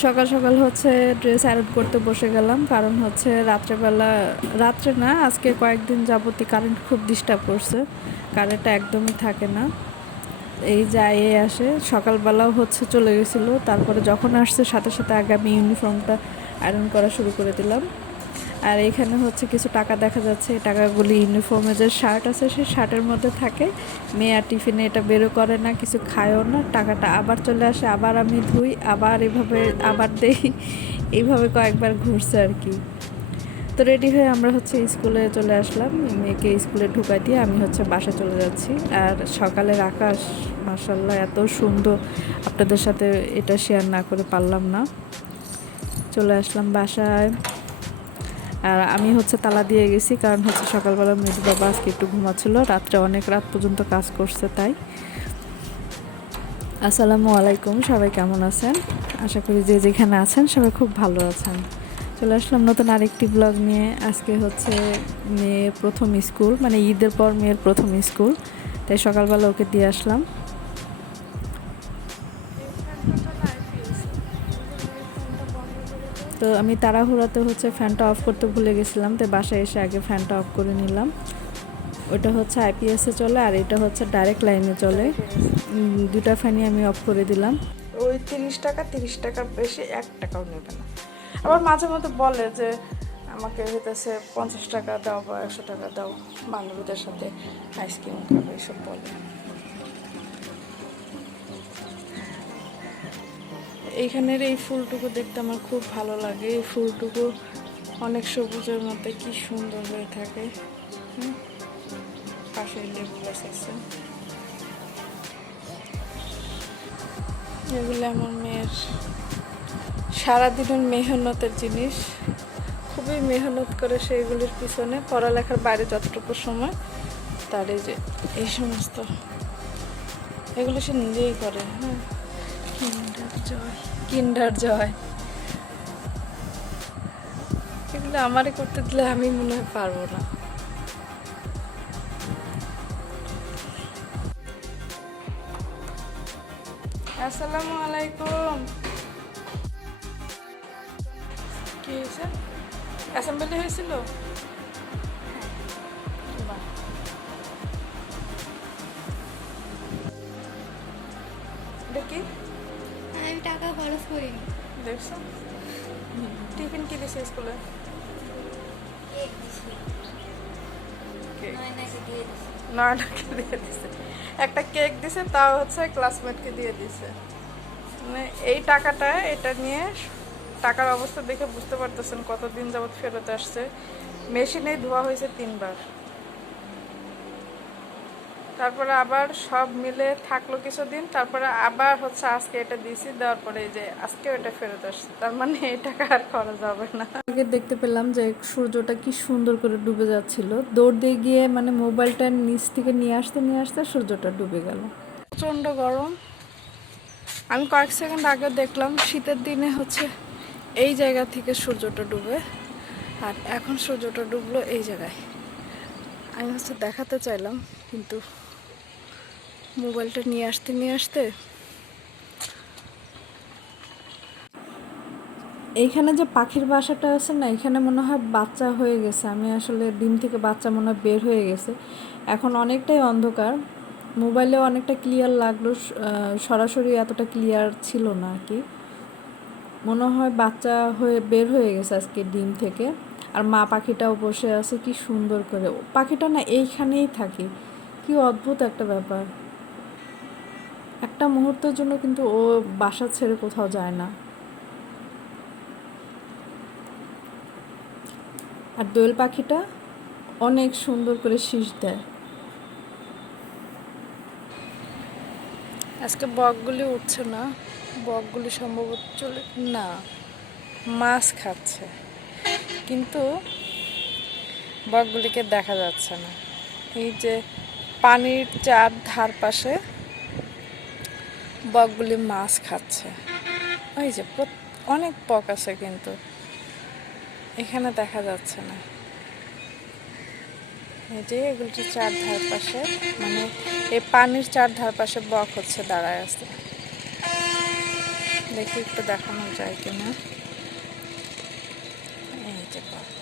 সকাল সকাল হচ্ছে ড্রেস আয়রন করতে বসে গেলাম, কারণ হচ্ছে রাত্রেবেলা, রাত্রে না, আজকে কয়েকদিন যাবতীয় কারেন্ট খুব ডিস্টার্ব করছে কারেন্টটা একদমই থাকে না। এই যায় এ আসে, সকালবেলাও হচ্ছে চলে গেছিল, তারপরে যখন আসছে সাথে সাথে আগে আমি ইউনিফর্মটা আয়রন করা শুরু করে দিলাম। আর এখানে হচ্ছে কিছু টাকা দেখা যাচ্ছে। টাকাগুলি ইউনিফর্মে যে শার্ট আছে, সেই শার্টের মধ্যে থাকে। মেয়ে আর টিফিনে এটা বেরো করে না, কিছু খায়ও না। টাকাটা আবার চলে আসে, আবার আমি ধুই, আবার এভাবে, আবার দেই। এইভাবে কয়েকবার ঘুরছে আর কি। তো রেডি হয়ে আমরা হচ্ছে স্কুলে চলে আসলাম। মেয়েকে স্কুলে ঢুকাই দিয়ে আমি হচ্ছে বাসা চলে যাচ্ছি। আর সকালের আকাশ মাসাল্লাহ এত সুন্দর। আপনাদের সাথে এটা শেয়ার না করে পারলাম না। চলে আসলাম বাসায়। আর আমি হচ্ছে তালা দিয়ে গেছি, কারণ হচ্ছে সকালবেলা মৃদু বাবা আজকে একটু ঘুমাচ্ছিল, রাত্রে অনেক রাত পর্যন্ত কাজ করছে তাই। আসসালামু আলাইকুম, সবাই কেমন আছেন? আশা করি যে যেখানে আছেন সবাই খুব ভালো আছেন। চলে আসলাম নতুন আরেকটি ব্লগ নিয়ে। আজকে হচ্ছে মেয়ের প্রথম স্কুল মানে ঈদের পর মেয়ের প্রথম স্কুল, তাই সকালবেলা ওকে দিয়ে আসলাম। তো আমি তাড়াহুড়াতে হচ্ছে ফ্যানটা অফ করতে ভুলে গেছিলাম তাই বাসায় এসে আগে ফ্যানটা অফ করে নিলাম। ওটা হচ্ছে আইপিএসে চলে, আর এটা হচ্ছে ডাইরেক্ট লাইনে চলে। দুটা ফ্যানই আমি অফ করে দিলাম। ওই তিরিশ টাকা, তিরিশ টাকার বেশি এক টাকাও নেবে না। আবার মাঝে মধ্যে বলে যে, আমাকে হইতেছে পঞ্চাশ টাকা দাও বা একশো টাকা দাও, বান্ধবীদের সাথে আইসক্রিম খাবে, এসব বলে। এইখানের এই ফুলটুকু দেখতে আমার খুব ভালো লাগে। এই ফুলটুকু অনেক সবুজের মধ্যে কি সুন্দর হয়ে থাকে। পাশে লেবু গাছ আছে। এগুলো আমার মেয়ের সারাদিনের মেহনতের জিনিস। খুবই মেহনত করে সেইগুলির পিছনে পড়ালেখার বাইরে যতটুকু সময়, তার এই যে, এই সমস্ত এগুলো সে নিজেই করে হ্যাঁ। কিন্ডার জয় কিন্ডার জয়। এগুলো আমারই করতে দিলে আমি মনে হয় পারব না। আসসালামু আলাইকুম। কি হয়েছে? অ্যাসেম্বলি হয়েছিল। এটা কি? টাকা খরচ করিনি দেখছ? টিফিন কি দিছে স্কুলে? নয়নাকে দিয়ে দিছে। একটা কেক দিছে তাও হচ্ছে ক্লাসমেটকে দিয়ে দিছে। মানে এই টাকাটা এটা নিয়ে টাকার অবস্থা দেখে বুঝতে পারতেছেন কতদিন যাবৎ ফেরত আসছে। মেশিনে ধোয়া হয়েছে তিনবার। তারপরে আবার সব মিলে থাকল কিছুদিন তারপরে আবার হচ্ছে আজকে এটা দিয়েছি দেওয়ার পরে এই যে আজকে এটা ফেরত আসছে। তার মানে এই টাকা আর খরচ হবে না। আগে দেখতে পেলাম যে সূর্যটা কি সুন্দর করে ডুবে যাচ্ছিল। দৌড় দিয়ে গিয়ে মানে মোবাইলটা নিচ থেকে নিয়ে আসতে নিয়ে আসতে সূর্যটা ডুবে গেল। প্রচণ্ড গরম। আমি কয়েক সেকেন্ড আগে দেখলাম শীতের দিনে হচ্ছে এই জায়গা থেকে সূর্যটা ডুবে আর এখন সূর্যটা ডুবলো এই জায়গায়। আমি হচ্ছে দেখাতে চাইলাম কিন্তু মোবাইলটা নিয়ে আসতে নিয়ে আসতে। এইখানে যে পাখির বাসাটা আছে না, এখানে মনে হয় বাচ্চা হয়ে গেছে। আমি আসলে ডিম থেকে বাচ্চা মনে হয় বের হয়ে গেছে। এখন অনেকটাই অন্ধকার। মোবাইলে অনেকটা ক্লিয়ার লাগল সরাসরি এতটা ক্লিয়ার ছিল না আর কি। মনে হয় বাচ্চা হয়ে, বের হয়ে গেছে আজকে ডিম থেকে। আর মা পাখিটাও বসে আছে, কি সুন্দর করে। পাখিটা না এইখানেই থাকে। কি অদ্ভুত একটা ব্যাপার। একটা মুহূর্তের জন্য কিন্তু ও বাসা ছেড়ে কোথাও যায় না। আর দোয়েল পাখিটা অনেক সুন্দর করে শীষ দেয়। আজকে বকগুলি উঠছে না, বকগুলি সম্ভবত চলে, না, মাছ খাচ্ছে। কিন্তু বকগুলিকে দেখা যাচ্ছে না। এই যে পানির চার ধার পাশে বকগুলি মাছ খাচ্ছে। ওই যে অনেক বক আছে কিন্তু। এখানে দেখা যাচ্ছে না। এই যে এগুলো চার ধার পাশে মানে এই পানির চার ধার পাশে বক হচ্ছে, দাঁড়ায় আছে। দেখি একটু দেখানো যায় কিনা। এই যে বক।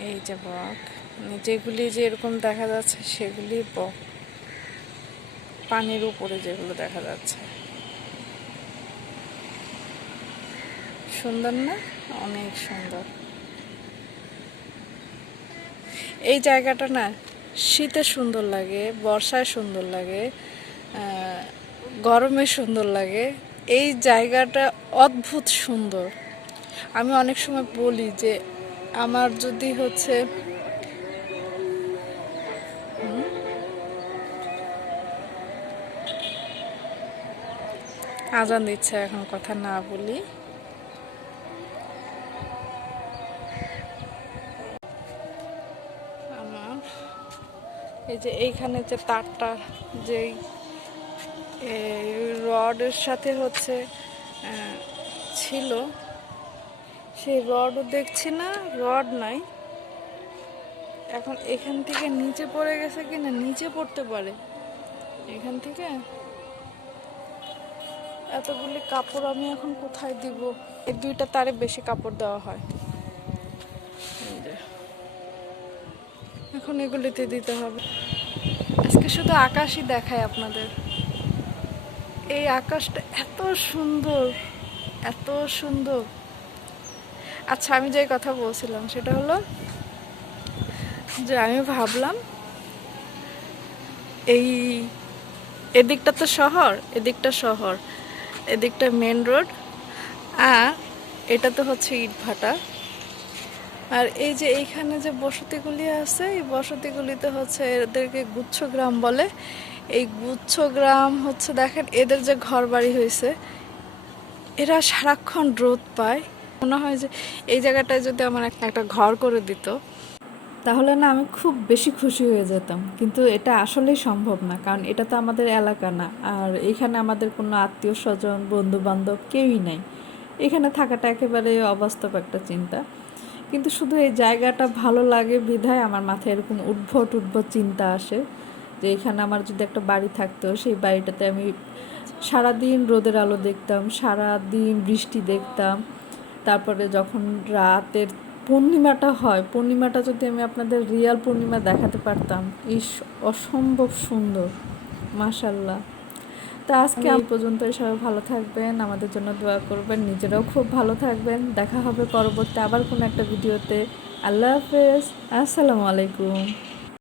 এই যে বাঘ মানে যেগুলি যে এরকম দেখা যাচ্ছে, সেগুলি বক। পানির উপরে যেগুলো দেখা যাচ্ছে। সুন্দর না? অনেক সুন্দর। এই জায়গাটা না, শীতে সুন্দর লাগে, বর্ষায় সুন্দর লাগে গরমে সুন্দর লাগে। এই জায়গাটা অদ্ভুত সুন্দর। আমি অনেক সময় বলি যে, আমার যদি হচ্ছে আজান দিচ্ছে এখন কথা না বলি। আমার এই যে এইখানে যে তারটা, যেই রডের সাথে হচ্ছে ছিল, সেই রডও দেখছি না, রড নাই। এখন এখান থেকে নিচে পড়ে গেছে কি না নিচে পড়তে পারে। এখান থেকে এতগুলি কাপড় আমি এখন কোথায় দিব? এই দুইটা তারে বেশি কাপড় দেওয়া হয়। এখন এগুলিতে দিতে হবে। আজকে শুধু আকাশই দেখায় আপনাদের। এই আকাশটা এত সুন্দর এত সুন্দর। আচ্ছা আমি যে কথা বলছিলাম সেটা হলো যে আমি ভাবলাম, এই এদিকটা তো শহর, এদিকটা শহর। এদিকটা মেন রোড আর এটা তো হচ্ছে ইটভাটা আর এই যে এইখানে যে বসতিগুলি আছে, এই বসতিগুলিতে হচ্ছে এদেরকে গুচ্ছ গ্রাম বলে। এই গুচ্ছ গ্রাম হচ্ছে দেখেন, এদের যে ঘর বাড়ি হয়েছে এরা সারাক্ষণ রোদ পায়। মনে হয় যে এই জায়গাটায় যদি আমার একটা ঘর করে দিত তাহলে না আমি খুব বেশি খুশি হয়ে যেতাম। কিন্তু এটা আসলেই সম্ভব না, কারণ এটা তো আমাদের এলাকা না। আর এখানে আমাদের কোনো আত্মীয় স্বজন বন্ধু বান্ধব কেউই নাই। এখানে থাকাটা একেবারে অবাস্তব একটা চিন্তা। কিন্তু শুধু এই জায়গাটা ভালো লাগে বিধায় আমার মাথায় এরকম উদ্ভট উদ্ভট চিন্তা আসে যে এখানে আমার যদি একটা বাড়ি থাকতো, সেই বাড়িটাতে আমি সারাদিন রোদের আলো দেখতাম, সারাদিন বৃষ্টি দেখতাম। তারপরে যখন রাতের পূর্ণিমাটা হয় পূর্ণিমাটা যদি আমি আপনাদের রিয়াল পূর্ণিমা দেখাতে পারতাম ইস অসম্ভব সুন্দর মাশাল্লাহ তো আজকে এই পর্যন্ত সবাই ভালো থাকবেন আমাদের জন্য দোয়া করবেন নিজেরাও খুব ভালো থাকবেন দেখা হবে পরবর্তী আবার কোনো একটা ভিডিওতে। আল্লাহ হাফেজ আসসালামু আলাইকুম।